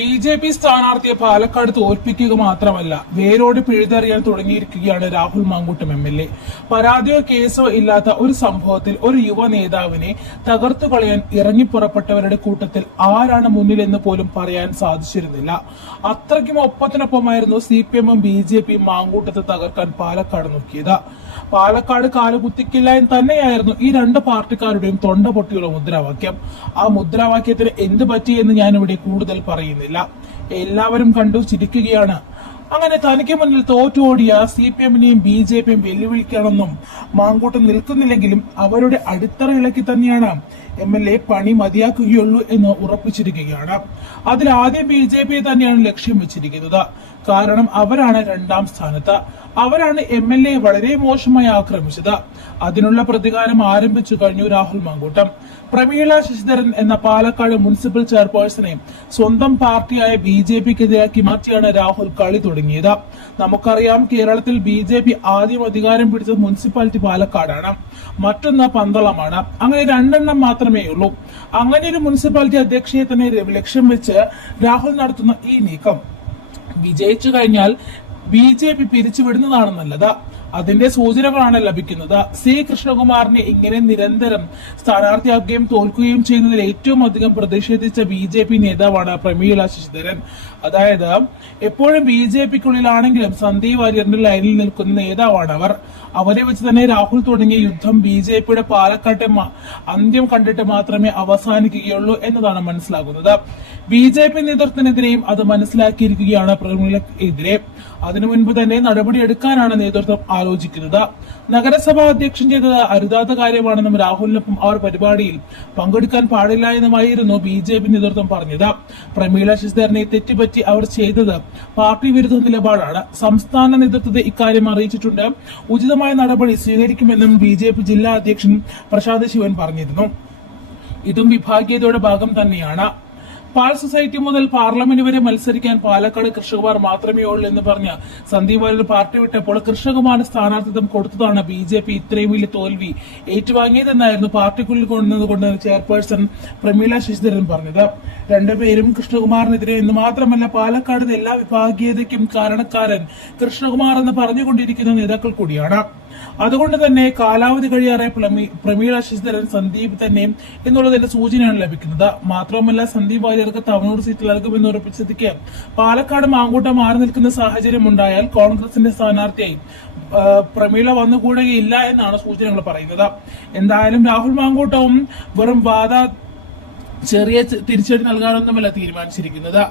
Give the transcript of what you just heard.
B J P സ്ഥാനാർത്ഥിയെ പാലക്കാട് തോൽപ്പിക്കുക മാത്രമല്ല വേരോട് പിഴുതെറിയാൻ തുടങ്ങിയിരിക്കുകയാണ് Rahul Mankoottam M L A. പരാതിയോ കേസോ ഇല്ലാത്ത ഒരു സംഭവത്തിൽ ഒരു യുവ നേതാവിനെ തകർത്തു കളയാൻ ഇറങ്ങിപ്പുറപ്പെട്ടവരുടെ കൂട്ടത്തിൽ ആരാണ് മുന്നിലെന്ന് പോലും പറയാൻ സാധിച്ചിരുന്നില്ല. അത്രയ്ക്കും ഒപ്പത്തിനൊപ്പമായിരുന്നു സി പി എമ്മും ബി ജെ പിയും മാങ്കൂട്ടത്തെ തകർക്കാൻ പാലക്കാട് നോക്കിയത്. പാലക്കാട് കാലുകുത്തിക്കില്ല എന്ന് തന്നെയായിരുന്നു ഈ രണ്ട് പാർട്ടിക്കാരുടെയും തൊണ്ട പൊട്ടിയുള്ള മുദ്രാവാക്യം. ആ മുദ്രാവാക്യത്തിന് എന്ത് പറ്റി എന്ന് ഞാൻ ഇവിടെ കൂടുതൽ പറയുന്നില്ല. എല്ലാവരും കണ്ടു ചിരിക്കുകയാണ്. അങ്ങനെ തനിക്ക് മുന്നിൽ തോറ്റുകൂടിയ സി പി എമ്മിനെയും ബി ജെ പിയും വെല്ലുവിളിക്കണമെന്നും മാങ്കൂട്ടം നിൽക്കുന്നില്ലെങ്കിലും അവരുടെ അടിത്തറ ഇളക്കി തന്നെയാണ് എം എൽ എ പണി മതിയാക്കുകയുള്ളൂ എന്ന് ഉറപ്പിച്ചിരിക്കുകയാണ്. അതിൽ ആദ്യം ബി ജെ പി തന്നെയാണ് ലക്ഷ്യം വെച്ചിരിക്കുന്നത്. കാരണം അവരാണ് രണ്ടാം സ്ഥാനത്ത്. അവരാണ് എം എൽ എ വളരെ മോശമായി ആക്രമിച്ചത്. അതിനുള്ള പ്രതികാരം ആരംഭിച്ചു കഴിഞ്ഞു രാഹുൽ മാങ്കൂട്ടം. പ്രമീള ശശിധരൻ എന്ന പാലക്കാട് മുനിസിപ്പൽ ചെയർപേഴ്സണെ സ്വന്തം പാർട്ടിയായ ബി ജെ പിക്കെതിരാക്കി മാറ്റിയാണ് രാഹുൽ കളി തുടങ്ങിയത്. നമുക്കറിയാം കേരളത്തിൽ ബി ജെ പി ആദ്യം അധികാരം പിടിച്ചത് മുനിസിപ്പാലിറ്റി പാലക്കാടാണ്. മറ്റൊന്ന് പന്തളമാണ്. അങ്ങനെ രണ്ടെണ്ണം മാത്രമേ ഉള്ളൂ. അങ്ങനെ ഒരു മുനിസിപ്പാലിറ്റി അധ്യക്ഷയെ തന്നെ ലക്ഷ്യം വെച്ച് രാഹുൽ നടത്തുന്ന ഈ നീക്കം. വിജയിച്ചു കഴിഞ്ഞാൽ ബി ജെ പി പിരിച്ചുവിടുന്നതാണ് നല്ലത്. അതിന്റെ സൂചനകളാണ് ലഭിക്കുന്നത്. സി. കൃഷ്ണകുമാറിനെ ഇങ്ങനെ നിരന്തരം സ്ഥാനാർത്ഥിയാക്കുകയും തോൽക്കുകയും ചെയ്യുന്നതിൽ ഏറ്റവും അധികം പ്രതിഷേധിച്ച ബി ജെ പി നേതാവാണ് പ്രമീള ശശിധരൻ. അതായത് എപ്പോഴും ബി ജെ പിക്കുള്ളിലാണെങ്കിലും സന്ദീപ് വാര്യറിന്റെ ലൈനിൽ നിൽക്കുന്ന നേതാവാണ് അവർ. അവരെ വെച്ച് തന്നെ രാഹുൽ തുടങ്ങിയ യുദ്ധം ബി ജെ പിയുടെ പാലക്കാട്ടെ അന്ത്യം കണ്ടിട്ട് മാത്രമേ അവസാനിക്കുകയുള്ളൂ എന്നതാണ് മനസ്സിലാകുന്നത്. ബി ജെ പി നേതൃത്വത്തിനെതിരെയും അത് മനസ്സിലാക്കിയിരിക്കുകയാണ് പ്രമീളക്കെതിരെ. അതിനു മുൻപ് തന്നെ നടപടിയെടുക്കാനാണ് നേതൃത്വം ആലോചിക്കുന്നത്. നഗരസഭാ അധ്യക്ഷൻ ചെയ്തത് അരുതാത്ത കാര്യമാണെന്നും രാഹുലിനൊപ്പം അവർ പരിപാടിയിൽ പങ്കെടുക്കാൻ പാടില്ല എന്നുമായിരുന്നു ബി ജെ പി നേതൃത്വം പറഞ്ഞത്. പ്രമീള ശശിധരനെ തെറ്റുപറ്റി അവർ ചെയ്തത് പാർട്ടി വിരുദ്ധ നിലപാടാണ്. സംസ്ഥാന നേതൃത്വത്തെ ഇക്കാര്യം അറിയിച്ചിട്ടുണ്ട്. ഉചിതമായ നടപടി സ്വീകരിക്കുമെന്നും ബി ജെ പി ജില്ലാ അധ്യക്ഷൻ പ്രശാന്ത് ശിവൻ പറഞ്ഞിരുന്നു. ഇതും വിഭാഗീയതയുടെ ഭാഗം തന്നെയാണ്. പാൽ സൊസൈറ്റി മുതൽ പാർലമെന്റ് വരെ മത്സരിക്കാൻ പാലക്കാട് കൃഷ്ണകുമാർ മാത്രമേ ഉള്ളൂ എന്ന് പറഞ്ഞ് സന്ദീപ് വാര്യർ പാർട്ടി വിട്ടപ്പോൾ കൃഷ്ണകുമാറിന് സ്ഥാനാർത്ഥിത്വം കൊടുത്തതാണ് ബി ജെ പി ഇത്രയും വലിയ തോൽവി ഏറ്റുവാങ്ങിയതെന്നായിരുന്നു പാർട്ടിക്കുള്ളിൽ കൊണ്ടുവന്നുകൊണ്ട് ചെയർപേഴ്സൺ പ്രമീള ശശിധരൻ പറഞ്ഞത്. രണ്ടുപേരും കൃഷ്ണകുമാറിനെതിരെ എന്ന് മാത്രമല്ല പാലക്കാട് എല്ലാ വിഭാഗീയതയ്ക്കും കാരണക്കാരൻ കൃഷ്ണകുമാർ എന്ന് പറഞ്ഞുകൊണ്ടിരിക്കുന്ന നേതാക്കൾ കൂടിയാണ്. അതുകൊണ്ട് തന്നെ കാലാവധി കഴിയാറെ പ്രമീ- പ്രമീള ശശിധരൻ സന്ദീപ് തന്നെ എന്നുള്ളതിന്റെ സൂചനയാണ് ലഭിക്കുന്നത്. മാത്രമല്ല സന്ദീപ് വാര്യർക്ക് തവനൂർ സീറ്റ് നൽകുമെന്ന് ഉറപ്പിച്ചതിക്ക് പാലക്കാട് മാങ്കൂട്ടം മാറി നിൽക്കുന്ന സാഹചര്യം ഉണ്ടായാൽ കോൺഗ്രസിന്റെ സ്ഥാനാർത്ഥിയായി പ്രമീള വന്നുകൂടുകയില്ല എന്നാണ് സൂചനകൾ പറയുന്നത്. എന്തായാലും രാഹുൽ മാങ്കൂട്ടവും വെറും വാദ ചെറിയ തിരിച്ചടി നൽകാനൊന്നുമല്ല തീരുമാനിച്ചിരിക്കുന്നത്.